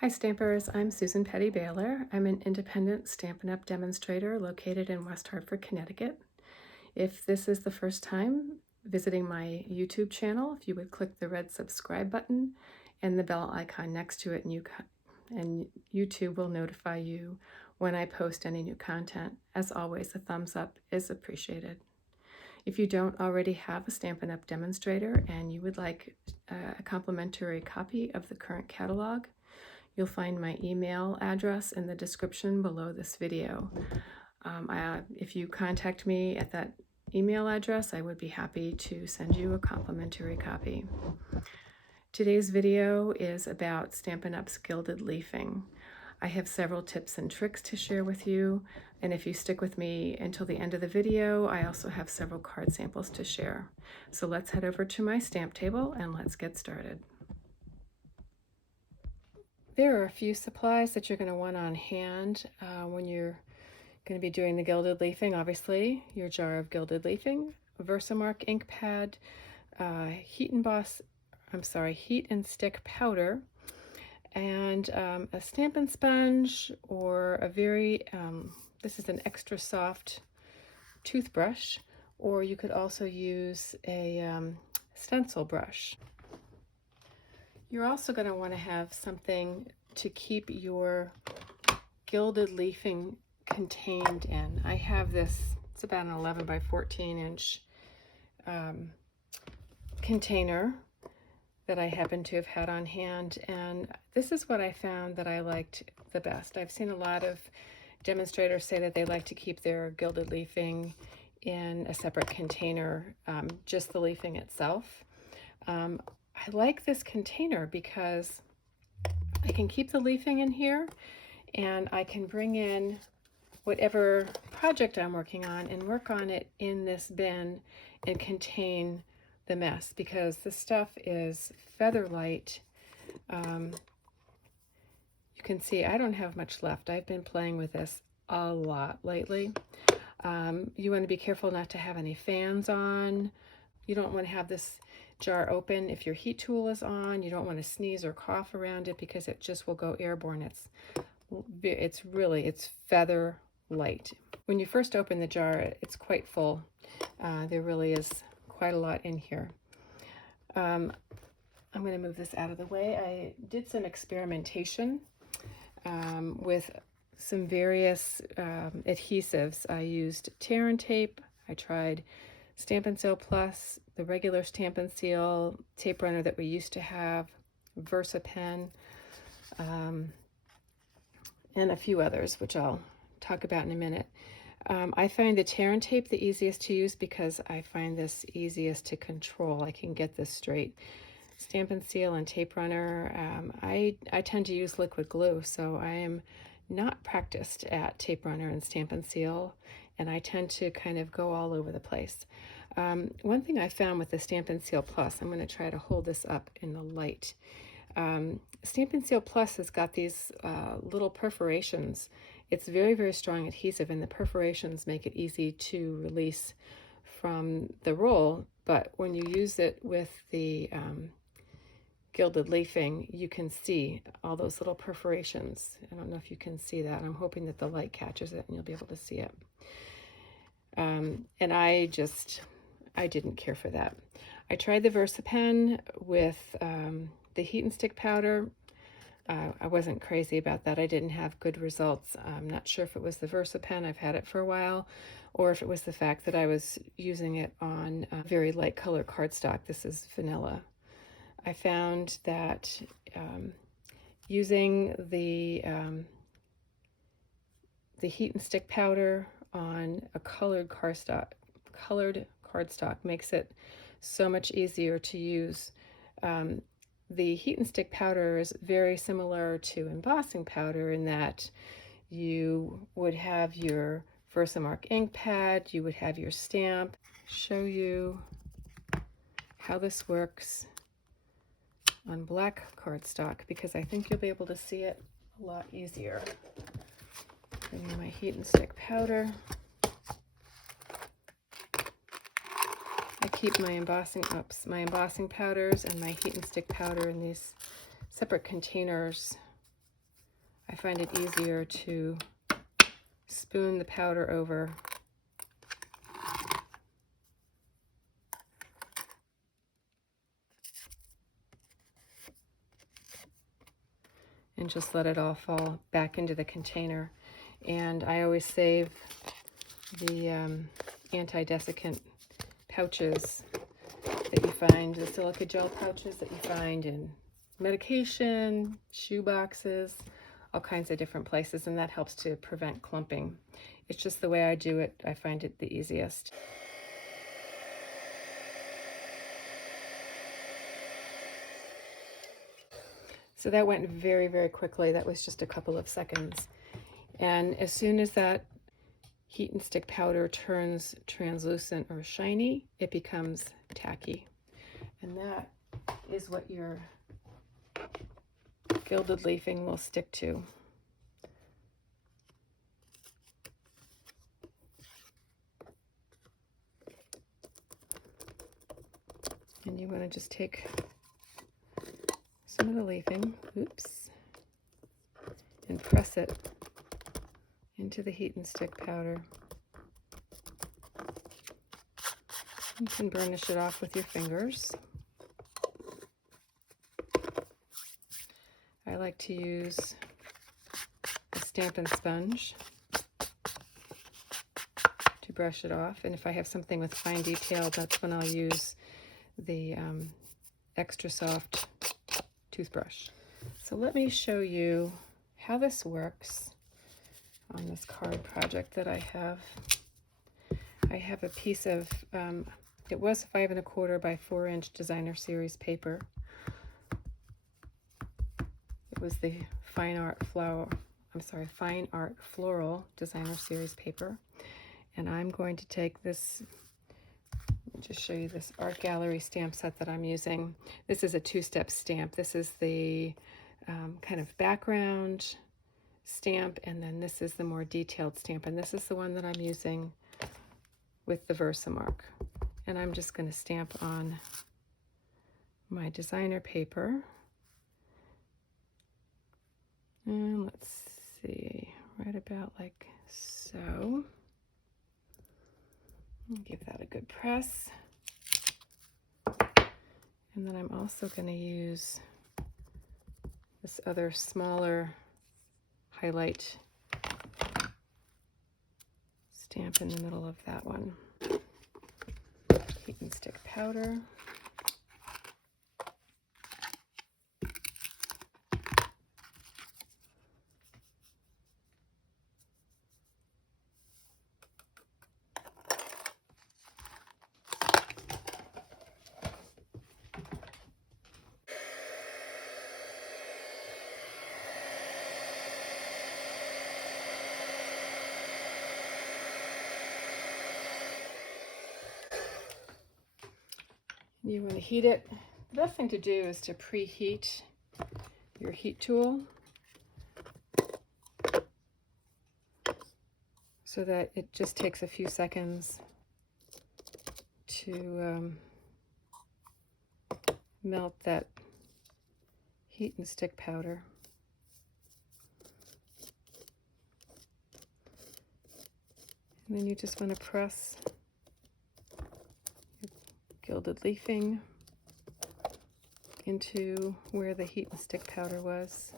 Hi Stampers, I'm Susan Petty Baylor. I'm an independent Stampin' Up demonstrator located in West Hartford, Connecticut. If this is the first time visiting my YouTube channel, if you would click the red subscribe button and the bell icon next to it, and YouTube will notify you when I post any new content. As always, a thumbs up is appreciated. If you don't already have a Stampin' Up demonstrator and you would like a complimentary copy of the current catalog, you'll find my email address in the description below this video. If you contact me at that email address, I would be happy to send you a complimentary copy. Today's video is about Stampin' Up's Gilded Leafing. I have several tips and tricks to share with you, and if you stick with me until the end of the video, I also have several card samples to share. So let's head over to my stamp table and let's get started. There are a few supplies that you're going to want on hand when you're going to be doing the gilded leafing. Obviously, your jar of gilded leafing, Versamark ink pad, heat and stick powder, and a Stampin' sponge, or a this is an extra soft toothbrush, or you could also use a stencil brush. You're also going to want to have something to keep your gilded leafing contained in. I have this, it's about an 11 by 14 inch container that I happen to have had on hand, and this is what I found that I liked the best. I've seen a lot of demonstrators say that they like to keep their gilded leafing in a separate container, just the leafing itself. I like this container because I can keep the leafing in here, and I can bring in whatever project I'm working on and work on it in this bin and contain the mess, because the stuff is feather light. You can see I don't have much left. I've been playing with this a lot lately. You want to be careful not to have any fans on. You don't want to have this jar open if your heat tool is on. You don't want to sneeze or cough around it because it just will go airborne. It's feather light. When you first open the jar, it's quite full. There really is quite a lot in here. I'm going to move this out of the way. I did some experimentation with some various adhesives. I used tear and tape. I tried Stampin Seal Plus, the regular Stampin Seal tape runner that we used to have, Versa pen, and a few others, which I'll talk about in a minute. I find the tear and tape the easiest to use because I find this easiest to control. I can get this straight. Stampin Seal and tape runner, I tend to use liquid glue, so I am not practiced at tape runner and Stampin Seal, and I tend to kind of go all over the place. One thing I found with the Stampin Seal Plus, I'm going to try to hold this up in the light. Stampin Seal Plus has got these little perforations. It's very, very strong adhesive, and the perforations make it easy to release from the roll, but when you use it with the gilded leafing, you can see all those little perforations. I don't know if you can see that. I'm hoping that the light catches it and you'll be able to see it. And I didn't care for that. I tried the Versa pen with the heat and stick powder. I wasn't crazy about that. I didn't have good results. I'm not sure if it was the Versa pen, I've had it for a while, or if it was the fact that I was using it on very light color cardstock. This is vanilla. I found that using the heat and stick powder on a colored cardstock makes it so much easier to use. The heat and stick powder is very similar to embossing powder in that you would have your Versamark ink pad, you would have your stamp. Show you how this works on black cardstock, because I think you'll be able to see it a lot easier. Bring in my heat and stick powder. I keep my embossing powders and my heat and stick powder in these separate containers I find it easier to spoon the powder over and just let it all fall back into the container. And I always save the anti-desiccant pouches that you find, the silica gel pouches that you find in medication, shoe boxes, all kinds of different places, and that helps to prevent clumping. It's just the way I do it. I find it the easiest. So that went very, very quickly. That was just a couple of seconds. And as soon as that heat and stick powder turns translucent or shiny, it becomes tacky. And that is what your gilded leafing will stick to. And you want to just take some of the leafing, oops, and press it into the heat and stick powder. You can burnish it off with your fingers. I like to use a Stampin' sponge to brush it off, and if I have something with fine detail, that's when I'll use the extra soft toothbrush. So let me show you how this works on this card project that I have. I have a piece of, it was 5 1/4 by 4-inch designer series paper. It was the Fine Art Floral designer series paper. And I'm going to take this, let me just show you this art gallery stamp set that I'm using. This is a 2-step stamp. This is the kind of background stamp, and then this is the more detailed stamp, and this is the one that I'm using with the Versamark. And I'm just going to stamp on my designer paper. And let's see, right about like so. Give that a good press. And then I'm also going to use this other smaller highlight stamp in the middle of that one. Heat and stick powder. You want to heat it. The best thing to do is to preheat your heat tool so that it just takes a few seconds to melt that heat and stick powder. And then you just want to press gilded leafing into where the heat and stick powder was.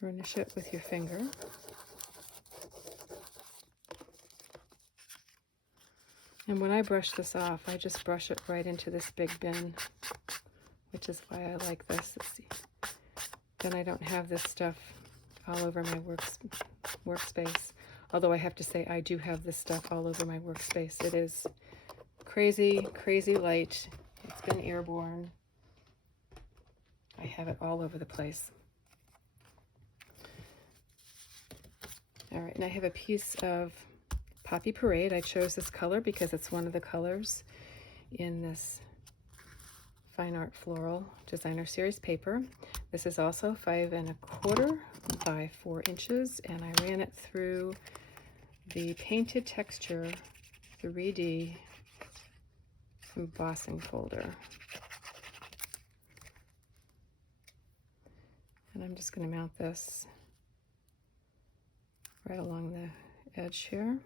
Burnish it with your finger. And when I brush this off, I just brush it right into this big bin, which is why I like this. Let's see. Then I don't have this stuff all over my workspace. Although I have to say, I do have this stuff all over my workspace. It is crazy, crazy light. It's been airborne. I have it all over the place. All right, and I have a piece of Poppy Parade. I chose this color because it's one of the colors in this Fine Art Floral Designer Series paper. This is also 5 1/4 by 4 inches, and I ran it through the Painted Texture 3D embossing folder. And I'm just going to mount this right along the edge here.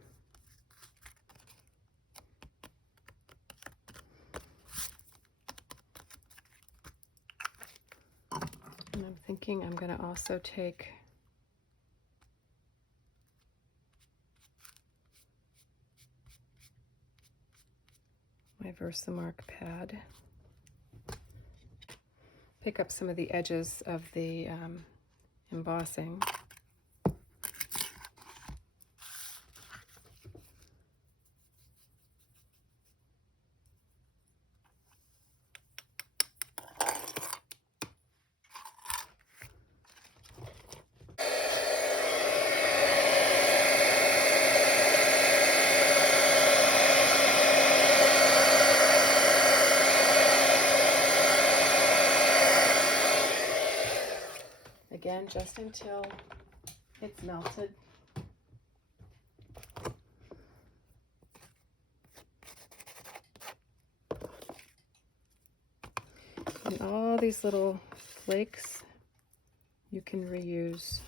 And I'm thinking I'm going to also take my Versamark pad, pick up some of the edges of the embossing. Again, just until it's melted. And all these little flakes you can reuse.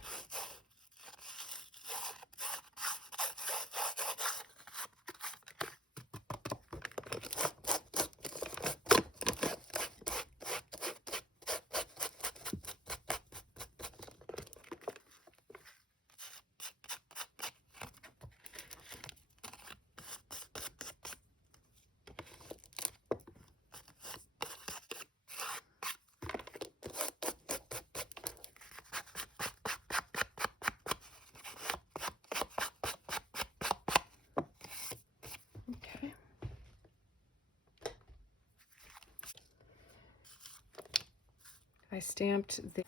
I stamped the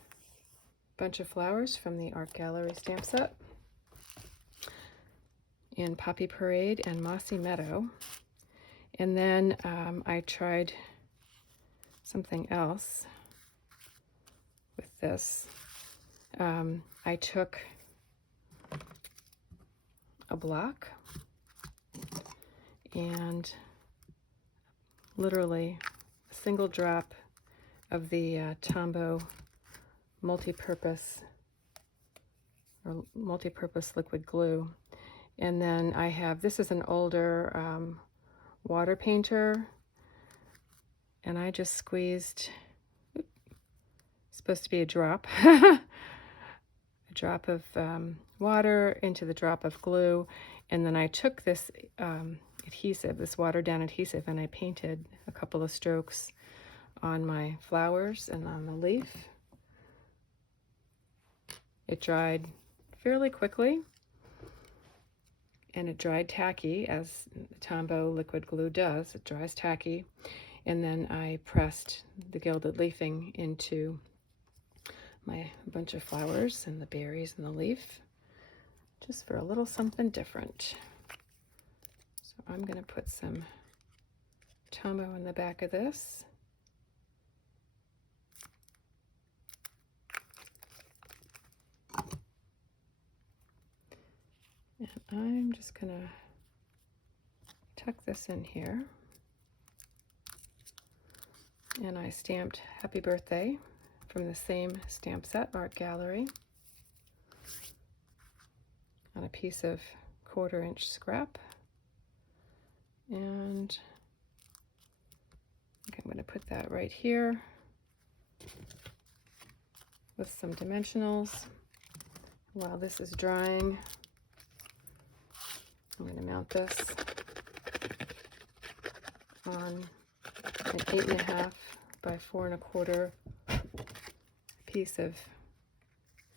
bunch of flowers from the Art Gallery stamp set in Poppy Parade and Mossy Meadow. And then I tried something else with this. I took a block and literally a single drop of the Tombow multi-purpose liquid glue. And then I have, this is an older water painter, and I just squeezed, supposed to be a drop, a drop of water into the drop of glue, and then I took this adhesive, this watered down adhesive, and I painted a couple of strokes on my flowers and on the leaf. It dried fairly quickly, and it dried tacky, as Tombow liquid glue does. It dries tacky. And then I pressed the gilded leafing into my bunch of flowers and the berries and the leaf, just for a little something different. So I'm going to put some Tombow in the back of this. And I'm just going to tuck this in here. And I stamped Happy Birthday from the same stamp set, Art Gallery, on a piece of 1/4 inch scrap. And I think I'm going to put that right here with some dimensionals. While this is drying, I'm going to mount this on an 8.5 by 4 1/4 piece of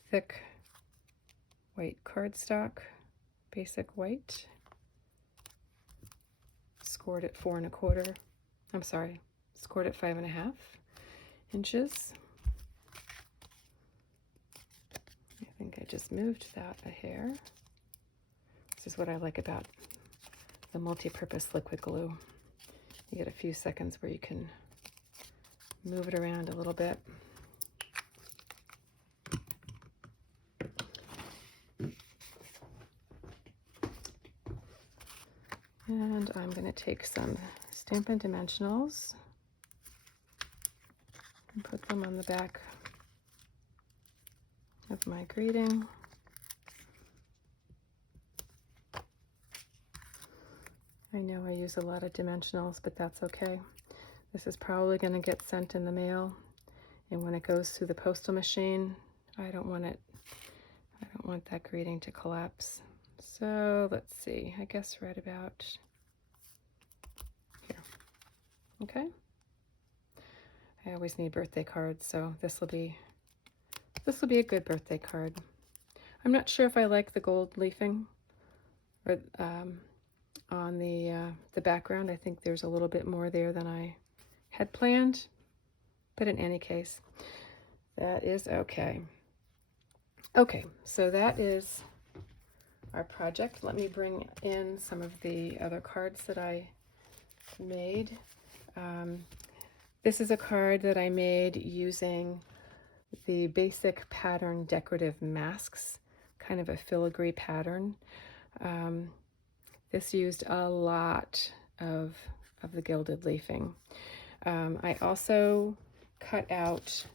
thick white cardstock, basic white, scored at 4 1/4. I'm sorry, scored at 5.5 inches. I think I just moved that a hair. This is what I like about the multi-purpose liquid glue. You get a few seconds where you can move it around a little bit. And I'm going to take some Stampin Dimensionals and put them on the back of my greeting. I know I use a lot of dimensionals, but that's okay. This is probably going to get sent in the mail, and when it goes through the postal machine, I don't want that greeting to collapse. So let's see, I guess right about here. Okay. I always need birthday cards, so this will be a good birthday card. I'm not sure if I like the gold leafing or on the background. I think there's a little bit more there than I had planned, but in any case, that is okay. Okay, so that is our project. Let me bring in some of the other cards that I made. This is a card that I made using the basic pattern decorative masks, kind of a filigree pattern. This used a lot of the gilded leafing. I also cut out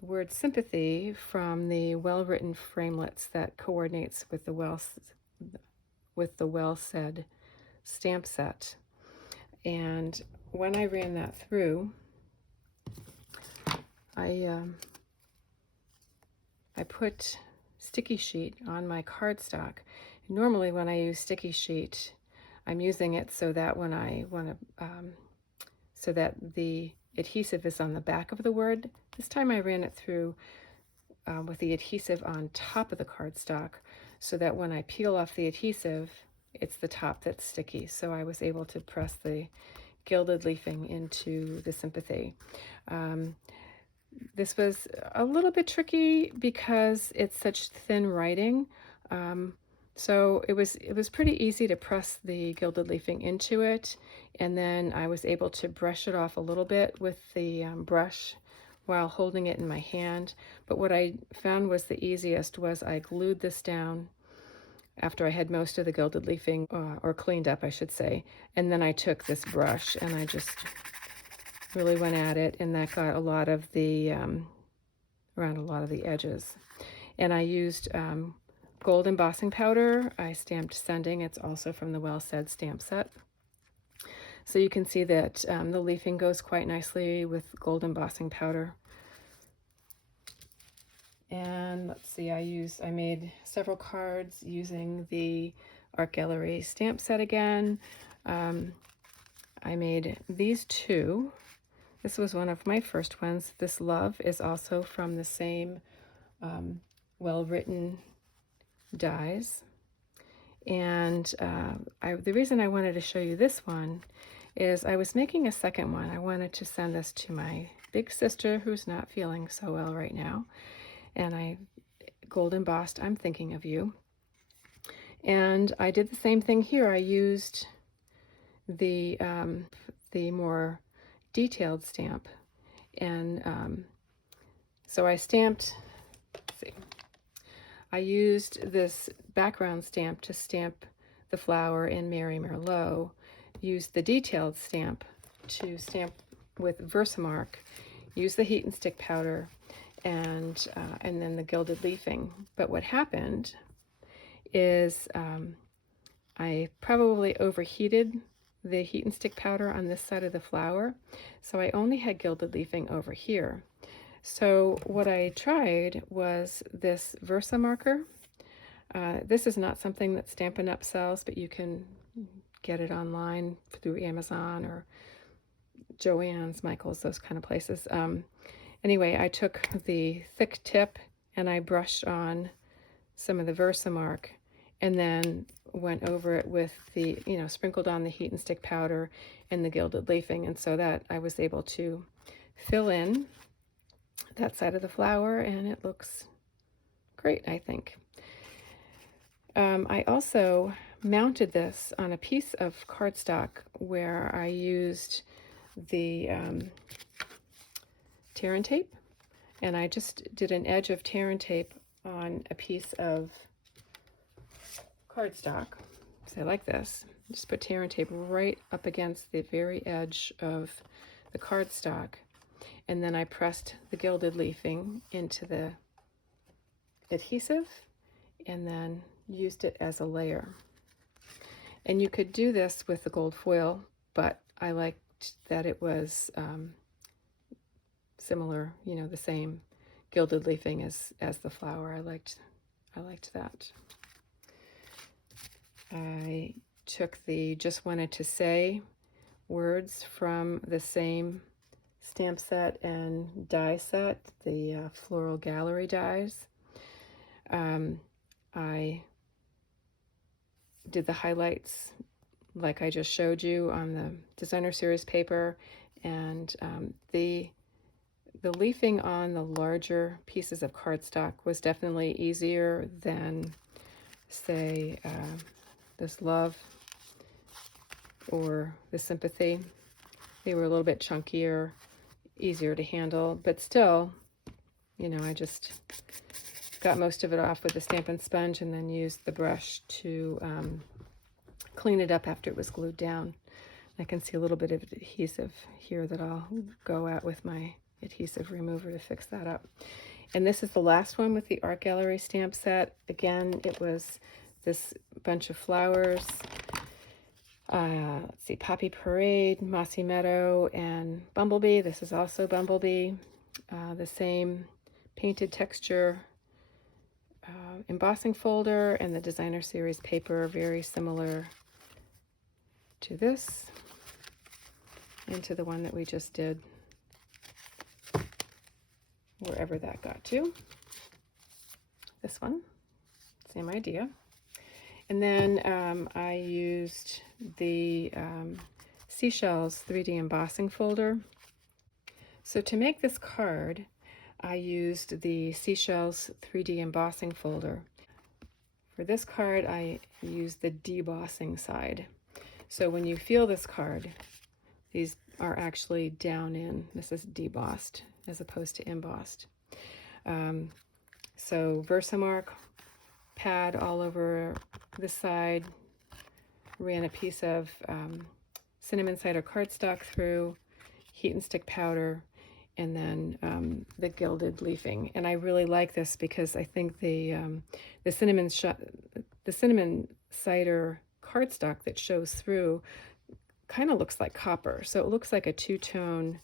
the word sympathy from the well-written framelits that coordinates with the well said stamp set. And when I ran that through, I put sticky sheet on my cardstock. Normally when I use sticky sheet, I'm using it so that when I want to, so that the adhesive is on the back of the word. This time I ran it through with the adhesive on top of the cardstock, so that when I peel off the adhesive, it's the top that's sticky. So I was able to press the gilded leafing into the sympathy. This was a little bit tricky because it's such thin writing. So it was pretty easy to press the gilded leafing into it, and then I was able to brush it off a little bit with the brush while holding it in my hand. But what I found was the easiest was I glued this down after I had most of the gilded leafing, or cleaned up, I should say, and then I took this brush and I just really went at it, and that got a lot of the around a lot of the edges. And I used gold embossing powder. I stamped Sending. It's also from the Well Said stamp set. So you can see that the leafing goes quite nicely with gold embossing powder. And let's see, I made several cards using the Art Gallery stamp set again. I made these two. This was one of my first ones. This Love is also from the same well-written dies. And the reason I wanted to show you this one is I was making a second one. I wanted to send this to my big sister who's not feeling so well right now. And I gold embossed I'm Thinking of You. And I did the same thing here. I used the more detailed stamp. And so I stamped, let's see, I used this background stamp to stamp the flower in Mary Merlot, used the detailed stamp to stamp with Versamark, used the heat and stick powder, and then the gilded leafing. But what happened is I probably overheated the heat and stick powder on this side of the flower, so I only had gilded leafing over here. So what I tried was this Versamarker. This is not something that Stampin' Up sells, but you can get it online through Amazon or Joann's, Michael's, those kind of places. Anyway, I took the thick tip and I brushed on some of the Versamark, and then went over it with the, sprinkled on the heat and stick powder and the gilded leafing, and so that I was able to fill in that side of the flower, and it looks great, I think. I also mounted this on a piece of cardstock where I used the tear and tape, and I just did an edge of tear and tape on a piece of cardstock. So like this, just put tear and tape right up against the very edge of the cardstock, and then I pressed the gilded leafing into the adhesive and then used it as a layer. And you could do this with the gold foil, but I liked that it was similar, you know, the same gilded leafing as the flower. I liked that. I took the Just Wanted to Say words from the same stamp set and die set, the Floral Gallery dies. I did the highlights like I just showed you on the designer series paper, and the leafing on the larger pieces of cardstock was definitely easier than, say, this Love or the Sympathy. They were a little bit chunkier, easier to handle, but still, you know, I just got most of it off with a Stampin' Sponge and then used the brush to clean it up after it was glued down. I can see a little bit of adhesive here that I'll go at with my adhesive remover to fix that up. And this is the last one with the Art Gallery stamp set. Again, it was this bunch of flowers. Let's see, Poppy Parade, Mossy Meadow, and Bumblebee. This is also Bumblebee. The same painted texture embossing folder, and the designer series paper, very similar to this and to the one that we just did, wherever that got to. This one, same idea. And then I used the Seashells 3D embossing folder. So to make this card, I used the Seashells 3D embossing folder. For this card, I used the debossing side. So when you feel this card, these are actually down in. This is debossed as opposed to embossed. So Versamark pad all over the side, ran a piece of cinnamon cider cardstock through, heat and stick powder, and then the gilded leafing. And I really like this because I think the cinnamon cider cardstock that shows through kind of looks like copper. So it looks like a two-tone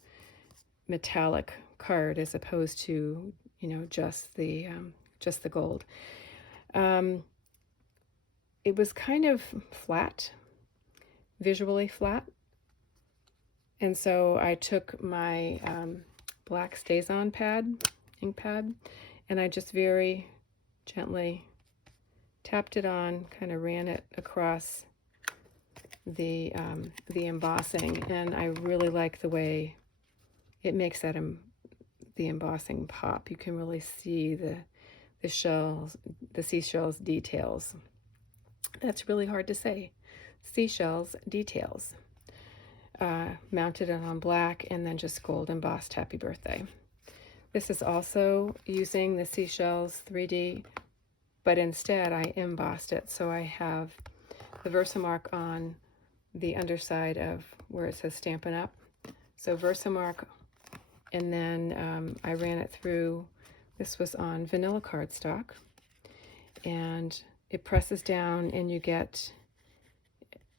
metallic card as opposed to, you know, just the gold. It was kind of flat, visually flat. And so I took my black StazOn pad, ink pad, and I just very gently tapped it on, kind of ran it across the embossing, and I really like the way it makes that the embossing pop. You can really see the shells, the seashells details. That's really hard to say. Seashells details. Mounted it on black and then just gold embossed Happy Birthday. This is also using the Seashells 3D, but instead I embossed it. So I have the Versamark on the underside of where it says Stampin' Up. So Versamark, and then I ran it through, this was on vanilla cardstock, and it presses down and you get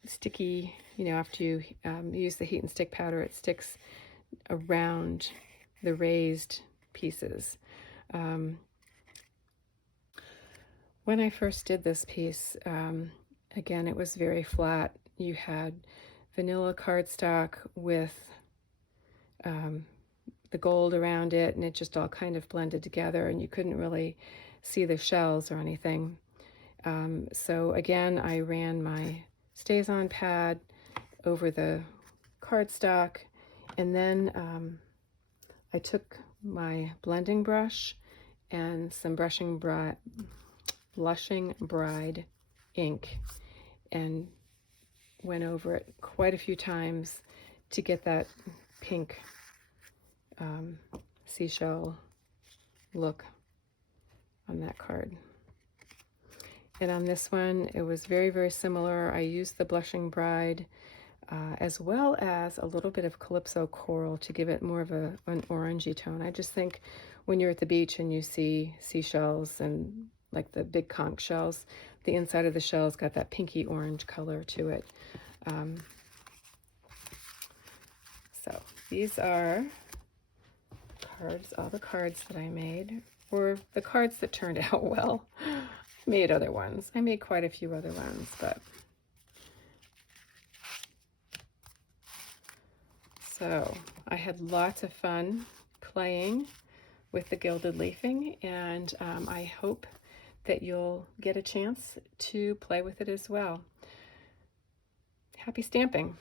sticky, you know, after you use the heat and stick powder, it sticks around the raised pieces. When I first did this piece, again, it was very flat. You had vanilla cardstock with the gold around it, and it just all kind of blended together, and you couldn't really see the shells or anything. So again, I ran my StazOn pad over the cardstock, and then I took my blending brush and some Blushing Bride ink and went over it quite a few times to get that pink seashell look on that card. And on this one, it was very, very similar. I used the Blushing Bride as well as a little bit of Calypso Coral to give it more of an orangey tone. I just think when you're at the beach and you see seashells and like the big conch shells, the inside of the shell's got that pinky orange color to it. So these are cards, all the cards that I made, or the cards that turned out well. I made other ones. I made quite a few other ones, but so I had lots of fun playing with the Gilded Leafing, and I hope that you'll get a chance to play with it as well. Happy stamping!